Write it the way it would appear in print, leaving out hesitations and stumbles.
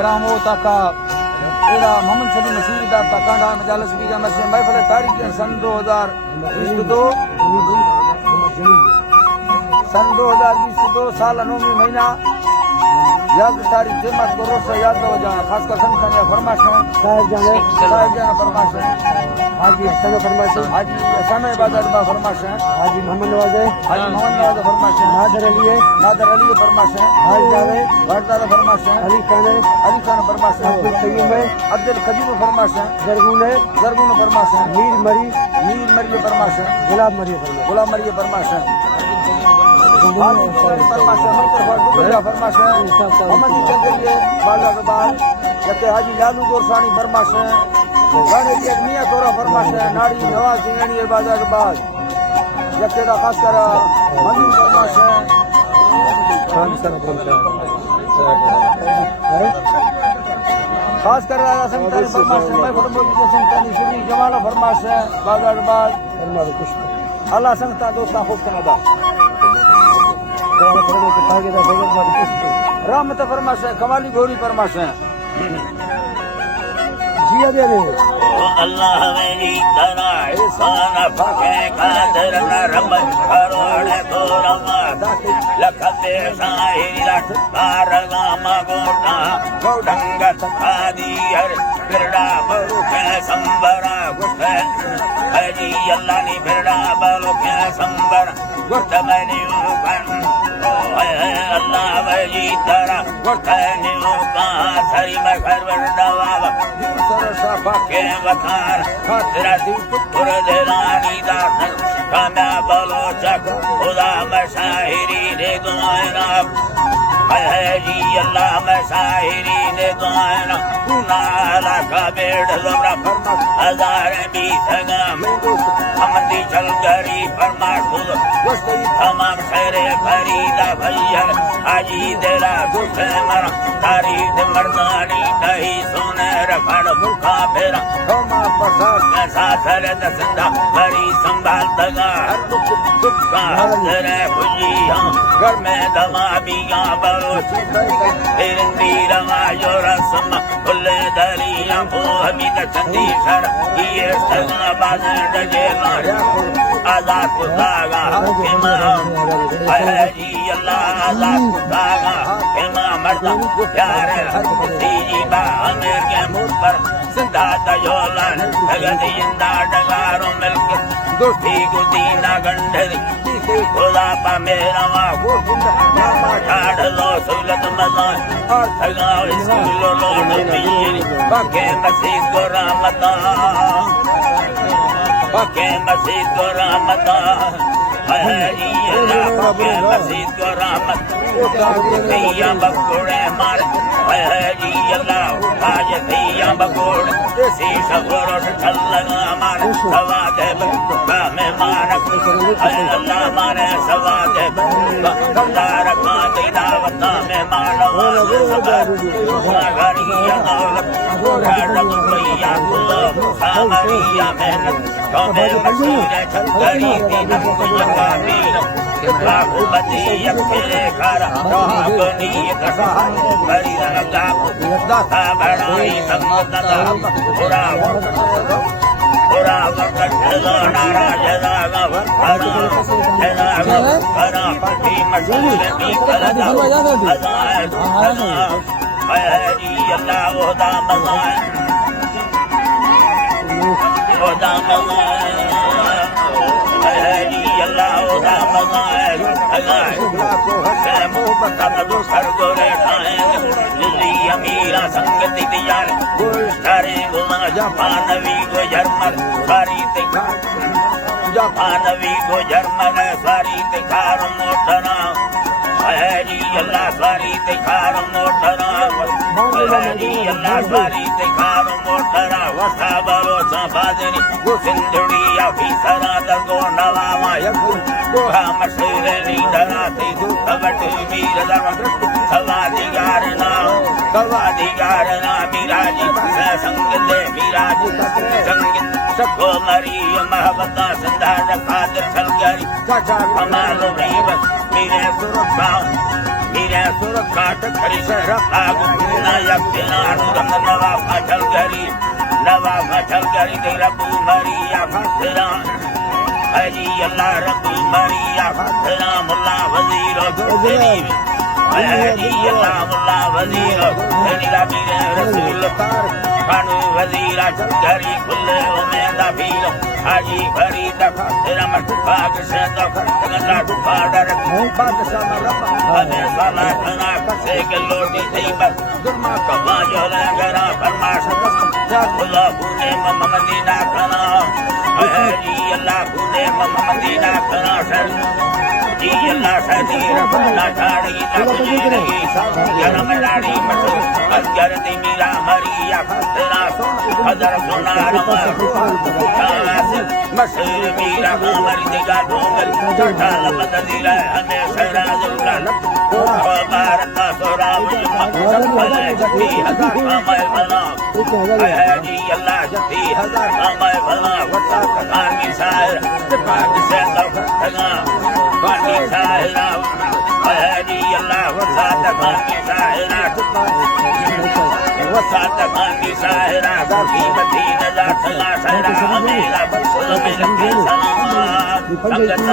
ब्राह्मो तका एड़ा मोहम्मद सलीम मसीह दा तकांडा मजालस भी का मसे महफिल तारीख सन 2022 साल 9 महीना याद तारीख जमात को रोज याद हो जाए खास कर संतान या फरमाइश साहिब जाने फरमाइश हाजी हसन फरमाइश हाजी हसन इबादत बा फरमाइश हाजी मोहम्मद नवाज फरमाइश नादर अली फरमाइश हाज जावे वर्दार फरमाइश अली खान फरमाइश अब्दुल कदीम फरमाइश जरगुन फरमाइश मीर मरी फरमाइश गुलाम मरी फरमाइश हाजी लालू गोरसानी फरमाश मियाँ कोरा फरमाश नाड़ी नवाज सिंगणी बाजा के बाद जते का खास कर मनु फरमाश खास कर राजा संतानी फरमाश मैं फुटबॉल के संतानी श्री जमाला फरमाश बाजा के बाद अल्लाह संगता दोस्ता खुश कनादा रहमत फरमाश है कमाली गोरी फरमाश है जिया दे अल्लाह मेरी तरह इंसान फके कादर रहमत करोड़ गोरमा लखते साहिर कारगा मगोटा गोडंगत आदि हर बिरड़ा बरुखे संबरा गुठे हरी अल्लाह ने बिरड़ा बरुखे संबरा गुठ मनी अल्लाह वही तरह गुठने का सरी में घर बरदावा सरसा पके वखार खतरा दी पुर देरानी दाखन काम्या बलो चक खुदा मशाहिरी ने दुआना जी अल्लाह मशाहिरी ने दुआना कुनाला का बेड़ लमरा फरमा हजार भी थगा हमदी चल गरी फरमा खुद वस्ती तमाम शहरे फरीदा भैया आजी देरा गुठे मरा तारीख मर्दानी दही सोने रखड़ मुखा फेरा होमा प्रसाद के साथ रे दसंदा बड़ी संभाल दगा हर दुख का हजरे भुजिया घर में दवा बिया बरोच हिरंदी रवा जो रसम खुले दरिया को हमीद चंदी सर ये सजना बाजे डजे मारा आजाद खुदागा इमाम है जी अल्लाह आजाद खुदागा इमाम मर्दा प्यारे सीजी बा अमीर के मुंह पर सिंधा तयोलन भगत इंदा डगारों मिलके दोस्ती को दीना गंढरी खुदा पा मेरा वो नामा ठाड़ लो सुलत मजान और थगाओ स्कूलों लोड पीरी बाके मसीद को रहमता बाके मसीद को रहमता बाके मसीद को रहमत भैया बकोड़े मार जी अल्लाह आज भैया बकोड़ देसी सगोरो ठल्लगा मार सवा दे में मारक अल्लाह मारे सवा दे कंदार का दावता में मानवा घरिया दौलत घड़क भैया को सामरिया मेहनत कमे मशीने छलगरी दिन का वीर बागुबती अकेले खरा अपनी कसम भरी रंगा दाता बड़ाई संगता पूरा वक्त नारा जदागा भरा पटी मशीन की करदा जी अल्लाह ओदा मज़ान जी अल्लाह ओदा मज़ान को हके मोहब्बत मधु सर गोरे खाएंगे दिल्ली अमीरा संगति दियार गुलस्तारे गुमा जापानवी को जर्मन सारी दिखा जापानवी को जर्मन सारी दिखार मोटरा जी अल्लाह सारी दिखार मोटरा जी अल्लाह सारी दिखार मोटरा वसा बरो संभाजनी वो सिंधुड़िया फीसरा दगो नवामा यकु गोहा मशहूर लीडरा थे दूसवट वीर दरवट सवादिगार ना मिराजी संगीत मिराजी संगीत सको मरी महबता संधा रखादर खलगरी चाचा कमाल रीबस मेरे सुरक्षा रे सुरक्षा टकरी से रखा गुना यक्तिना रंग नवा फाचल गरी तेरा बुमरिया फातरा हजी अल्लाह रब्बु मरिया फातरा मुल्ला वजीर गुजरी हजी अल्लाह मुल्ला वजीर तेरा बीर रसूल तार खानु वजीरा गरी खुले उमेदा पीर हाजी फरीदा फातरा मटफाक से दफला दुफाडर बादशाह रब हमें साला खाना कसे के लोटी थई बस जुर्मा कमा जो लगरा फरमाश या खुदा पूरे मदीना खाना जी अल्लाह पूरे मदीना खाना सर जी अल्लाह सदी रखना छाड़ी ना गुजरी जन्म लाड़ी मसू अजगर दी मीरा मरिया तेरा हजर सुनार मसू मीरा मरी दिगा डोंगर चढ़ाल बदलीला हमें सरा दुर्गा बार का सोरा जती हजार मैं बना जी अल्लाह जती हजार मैं बना वसा खान की शायर पाक से लगा पानी शायरा जी अल्लाह वसा खान की शायरा वसा खान की शायरा की मदीना जा सला शायरा मेरा बस में लगे सलाम संगत